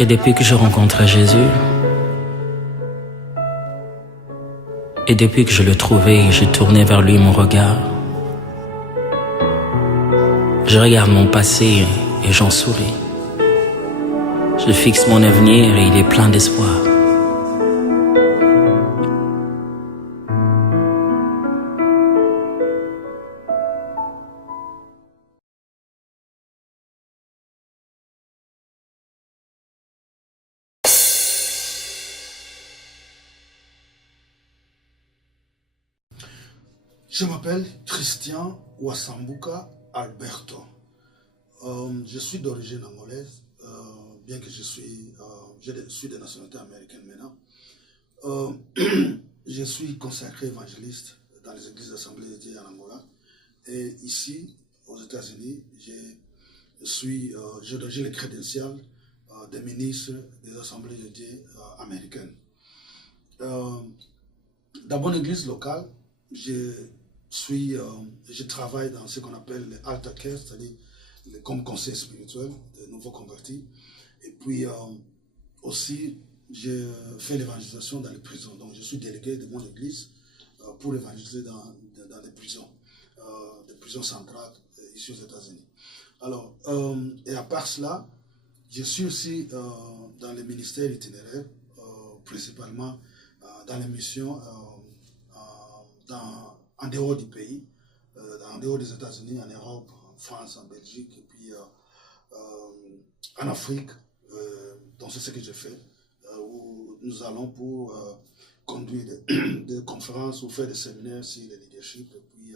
Et depuis que je rencontrais Jésus, et depuis que je le trouvais, j'ai tourné vers lui mon regard. Je regarde mon passé et j'en souris. Je fixe mon avenir et il est plein d'espoir. Je m'appelle Christian Wasambuka Alberto. Je suis d'origine angolaise, bien que je suis de nationalité américaine maintenant. Je suis consacré évangéliste dans les églises d'Assemblée de Dieu en Angola. Et ici, aux États-Unis, je dirige les crédentials des ministres des Assemblées de Dieu américaines. Dans mon église locale, je travaille dans ce qu'on appelle les altar care, c'est-à-dire comme conseil spirituel de nouveaux convertis. Et puis aussi, je fais l'évangélisation dans les prisons. Donc je suis délégué de mon église pour évangéliser dans des prisons centrales ici aux États-Unis. Alors, et à part cela, je suis aussi dans les ministères itinéraires, principalement dans les missions en dehors du pays, en dehors des États-Unis, en Europe, en France, en Belgique, et puis en Afrique. Donc c'est ce que je fais, où nous allons pour conduire des conférences ou faire des séminaires sur le leadership, et puis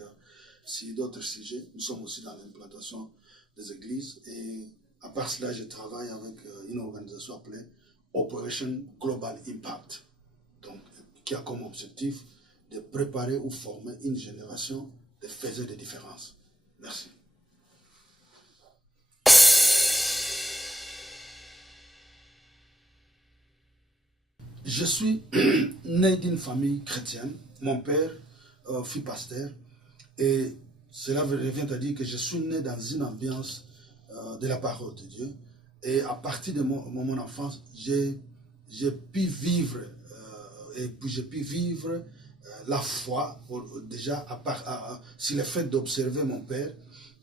sur d'autres sujets. Nous sommes aussi dans l'implantation des églises, et à part cela, je travaille avec une organisation appelée Operation Global Impact, donc, qui a comme objectif de préparer ou former une génération de faiseurs de différence. Merci. Je suis né d'une famille chrétienne. Mon père fut pasteur. Et cela revient à dire que je suis né dans une ambiance de la parole de Dieu. Et à partir de mon enfance, j'ai pu vivre la foi, déjà sur le fait d'observer mon père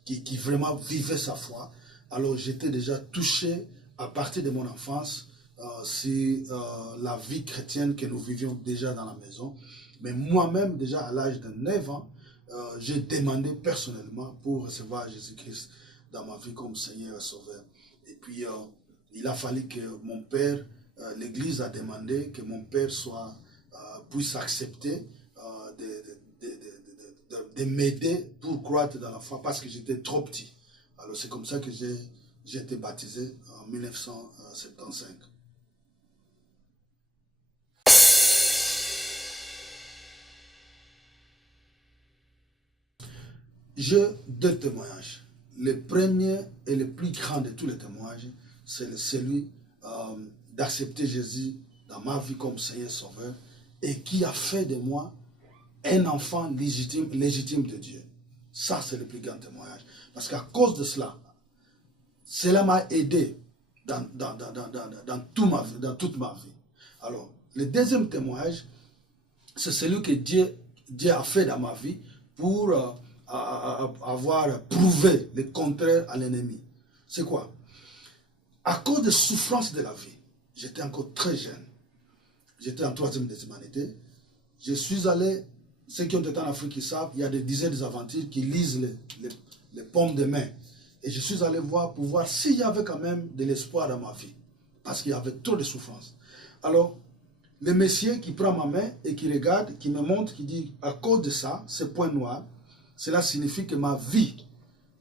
qui vraiment vivait sa foi. Alors j'étais déjà touché à partir de mon enfance sur la vie chrétienne que nous vivions déjà dans la maison. Mais moi-même, déjà à l'âge de 9 ans, j'ai demandé personnellement pour recevoir Jésus-Christ dans ma vie comme Seigneur et Sauveur. Et puis il a fallu que mon père, l'Église a demandé que mon père puisse accepter de m'aider pour croître dans la foi parce que j'étais trop petit. Alors c'est comme ça que j'ai été baptisé en 1975. J'ai deux témoignages. Le premier et le plus grand de tous les témoignages, c'est celui d'accepter Jésus dans ma vie comme Seigneur Sauveur et qui a fait de moi un enfant légitime de Dieu. Ça, c'est le plus grand témoignage. Parce qu'à cause de cela, cela m'a aidé dans toute ma vie. Alors, le deuxième témoignage, c'est celui que Dieu a fait dans ma vie pour avoir prouvé le contraire à l'ennemi. C'est quoi? À cause des souffrances de la vie, j'étais encore très jeune. J'étais en 3e des humanités. Je suis allé, ceux qui ont été en Afrique qui savent, il y a des dizaines d'aventures qui lisent les paumes de main. Et je suis allé voir pour voir s'il y avait quand même de l'espoir dans ma vie. Parce qu'il y avait trop de souffrances. Alors, le monsieur qui prend ma main et qui regarde, qui me montre, qui dit, à cause de ça, ce point noir, cela signifie que ma vie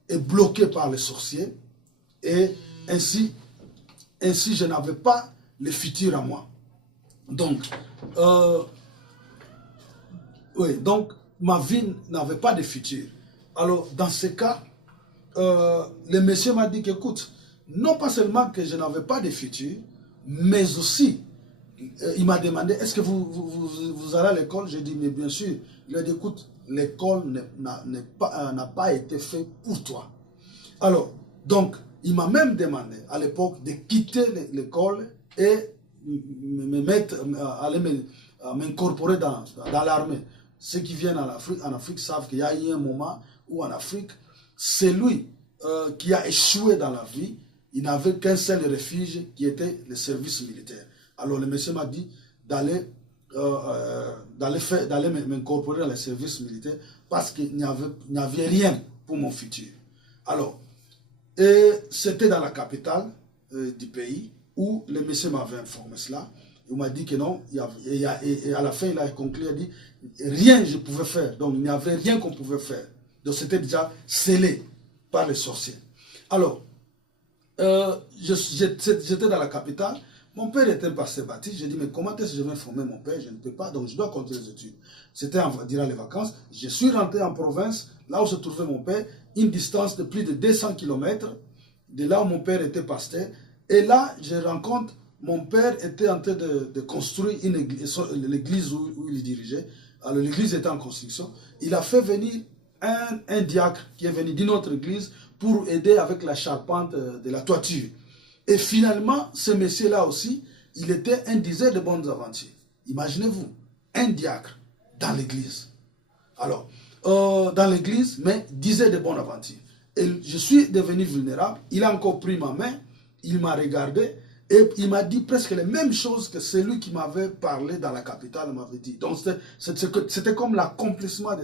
est bloquée par les sorciers et ainsi je n'avais pas le futur à moi. Donc, donc ma vie n'avait pas de futur. Alors, dans ce cas, le monsieur m'a dit qu'écoute, non pas seulement que je n'avais pas de futur, mais aussi, il m'a demandé, est-ce que vous allez à l'école? J'ai dit, mais bien sûr. Il a dit, écoute, l'école n'a pas été faite pour toi. Alors, donc, Il m'a même demandé à l'époque de quitter l'école et m'incorporer dans l'armée. Ceux qui viennent en Afrique savent qu'il y a eu un moment où en Afrique, celui qui a échoué dans la vie, il n'avait qu'un seul refuge qui était le service militaire. Alors le monsieur m'a dit d'aller m'incorporer dans le service militaire parce qu'il n'y avait rien pour mon futur. Alors, c'était dans la capitale du pays où le monsieur m'avait informé cela. Il m'a dit que non, et à la fin il a conclu, il a dit rien je pouvais faire, donc il n'y avait rien qu'on pouvait faire. Donc c'était déjà scellé par les sorciers. Alors, j'étais dans la capitale, mon père était pasteur baptiste, j'ai dit mais comment est-ce que je vais informer mon père, je ne peux pas, donc je dois continuer les études. C'était durant les vacances, je suis rentré en province, là où se trouvait mon père, une distance de plus de 200 km de là où mon père était pasteur, et là je rencontre, mon père était en train de construire l'église où il dirigeait. Alors l'église était en construction, il a fait venir un diacre qui est venu d'une autre église pour aider avec la charpente de la toiture. Et finalement, ce monsieur-là aussi, il était un diseur de bonnes aventures. Imaginez-vous, un diacre dans l'église. Alors, dans l'église, mais disait de bonnes aventures. Et je suis devenu vulnérable, il a encore pris ma main, il m'a regardé, et il m'a dit presque les mêmes choses que celui qui m'avait parlé dans la capitale m'avait dit. Donc c'était comme l'accomplissement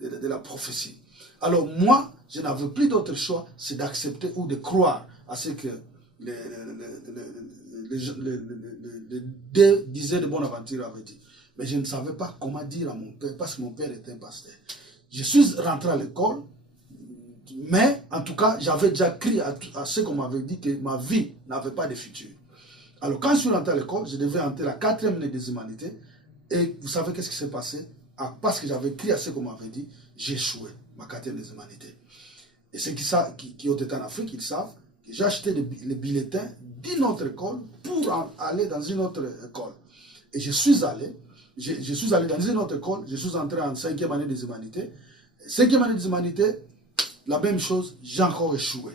de la prophétie. Alors moi, je n'avais plus d'autre choix, c'est d'accepter ou de croire à ce que les deux disaient de bonne aventure avaient dit. Mais je ne savais pas comment dire à mon père, parce que mon père était un pasteur. Je suis rentré à l'école, mais en tout cas, j'avais déjà crié à ce qu'on m'avait dit que ma vie n'avait pas de futur. Alors quand je suis rentré à l'école, je devais entrer la 4e année des humanités. Et vous savez qu'est-ce qui s'est passé? Parce que j'avais crié à ce qu'on m'avait dit, j'ai échoué ma 4e des humanités. Et ceux qui ont été en Afrique, ils savent que j'ai acheté les bulletins d'une autre école pour aller dans une autre école. Et je suis allé dans une autre école, je suis entré en 5e année des humanités. 5e année des humanités, la même chose, j'ai encore échoué.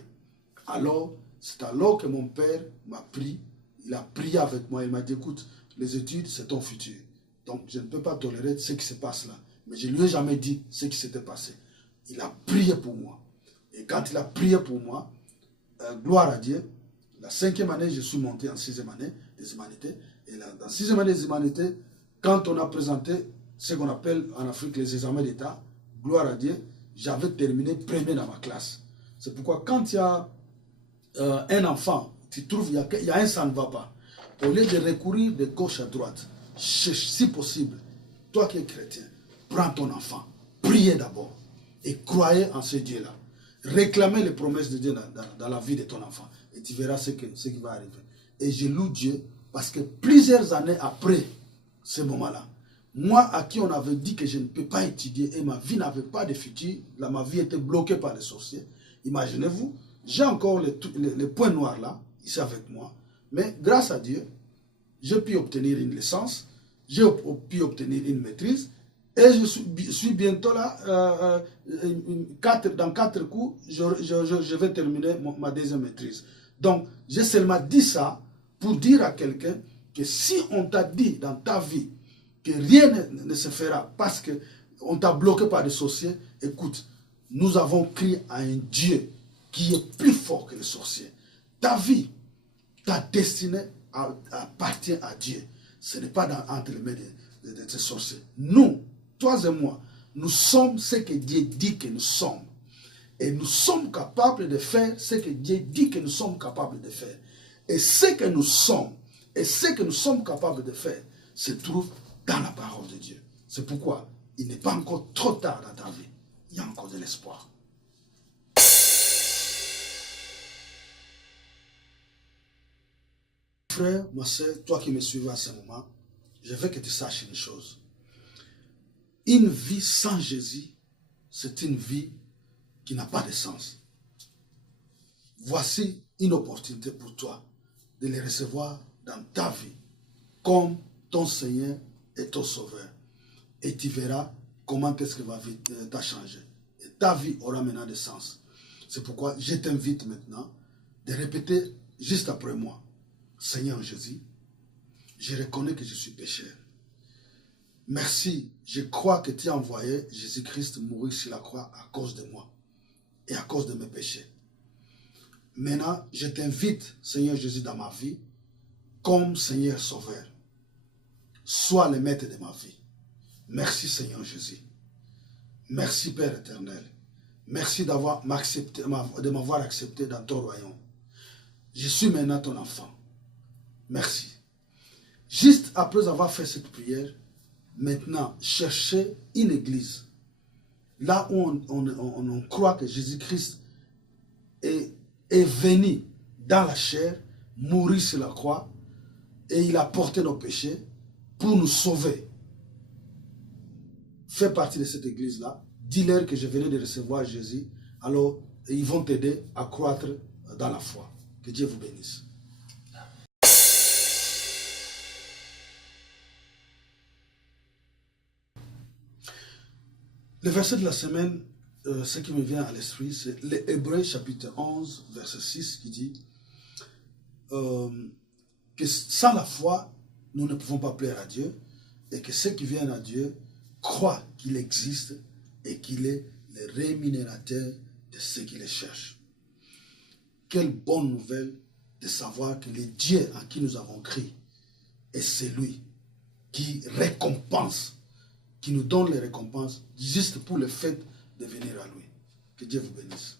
Alors, c'est alors que mon père m'a pris, il a prié avec moi, il m'a dit, écoute, les études, c'est ton futur. Donc, je ne peux pas tolérer ce qui se passe là. Mais je ne lui ai jamais dit ce qui s'était passé. Il a prié pour moi. Et quand il a prié pour moi, gloire à Dieu, la 5e année, je suis monté en 6e année des humanités. Et là, dans 6e année des humanités, quand on a présenté ce qu'on appelle en Afrique les examens d'État, gloire à Dieu, j'avais terminé premier dans ma classe. C'est pourquoi quand il y a un enfant, tu trouves il y a un ça ne va pas. Au lieu de recourir de gauche à droite, si possible, toi qui es chrétien, prends ton enfant, priez d'abord et croyez en ce Dieu-là. Réclamez les promesses de Dieu dans la vie de ton enfant et tu verras ce qui va arriver. Et je loue Dieu parce que plusieurs années après ce moment-là, moi à qui on avait dit que je ne peux pas étudier et ma vie n'avait pas de futur, ma vie était bloquée par les sorciers, imaginez-vous, j'ai encore les points noirs là, ici avec moi, mais grâce à Dieu, j'ai pu obtenir une licence, j'ai pu obtenir une maîtrise, et je suis bientôt là, dans 4 coups, je vais terminer ma 2e maîtrise. Donc, j'ai seulement dit ça pour dire à quelqu'un que si on t'a dit dans ta vie que rien ne se fera parce qu'on t'a bloqué par des sorciers, écoute, nous avons crié à un Dieu qui est plus fort que les sorciers. Ta vie, ta destinée appartient à Dieu. Ce n'est pas entre les mains de ces sorciers. Nous, toi et moi, nous sommes ce que Dieu dit que nous sommes. Et nous sommes capables de faire ce que Dieu dit que nous sommes capables de faire. Et ce que nous sommes, et ce que nous sommes capables de faire, se trouve dans la parole de Dieu. C'est pourquoi il n'est pas encore trop tard dans ta vie. Il y a encore de l'espoir. Frère, ma soeur, toi qui me suivais à ce moment, je veux que tu saches une chose. Une vie sans Jésus, c'est une vie qui n'a pas de sens. Voici une opportunité pour toi de les recevoir dans ta vie comme ton Seigneur et ton Sauveur. Et tu verras comment est-ce que ta vie t'a changé. Et ta vie aura maintenant de sens. C'est pourquoi je t'invite maintenant de répéter juste après moi. Seigneur Jésus, je reconnais que je suis pécheur. Merci, je crois que tu as envoyé Jésus-Christ mourir sur la croix à cause de moi et à cause de mes péchés. Maintenant, je t'invite, Seigneur Jésus, dans ma vie, comme Seigneur Sauveur. Sois le maître de ma vie. Merci, Seigneur Jésus. Merci, Père éternel. Merci de m'avoir accepté dans ton royaume. Je suis maintenant ton enfant. Merci. Juste après avoir fait cette prière, maintenant, cherchez une église. Là où on croit que Jésus-Christ est venu dans la chair, mourir sur la croix, et il a porté nos péchés pour nous sauver. Fais partie de cette église-là. Dis-leur que je venais de recevoir Jésus. Alors, ils vont t'aider à croître dans la foi. Que Dieu vous bénisse. Le verset de la semaine, ce qui me vient à l'esprit, c'est l'Hébreu chapitre 11, verset 6, qui dit que sans la foi, nous ne pouvons pas plaire à Dieu, et que ceux qui viennent à Dieu croient qu'il existe et qu'il est le rémunérateur de ceux qui les cherchent. Quelle bonne nouvelle de savoir que le Dieu en qui nous avons cru est celui qui récompense, qui nous donne les récompenses juste pour le fait de venir à lui. Que Dieu vous bénisse.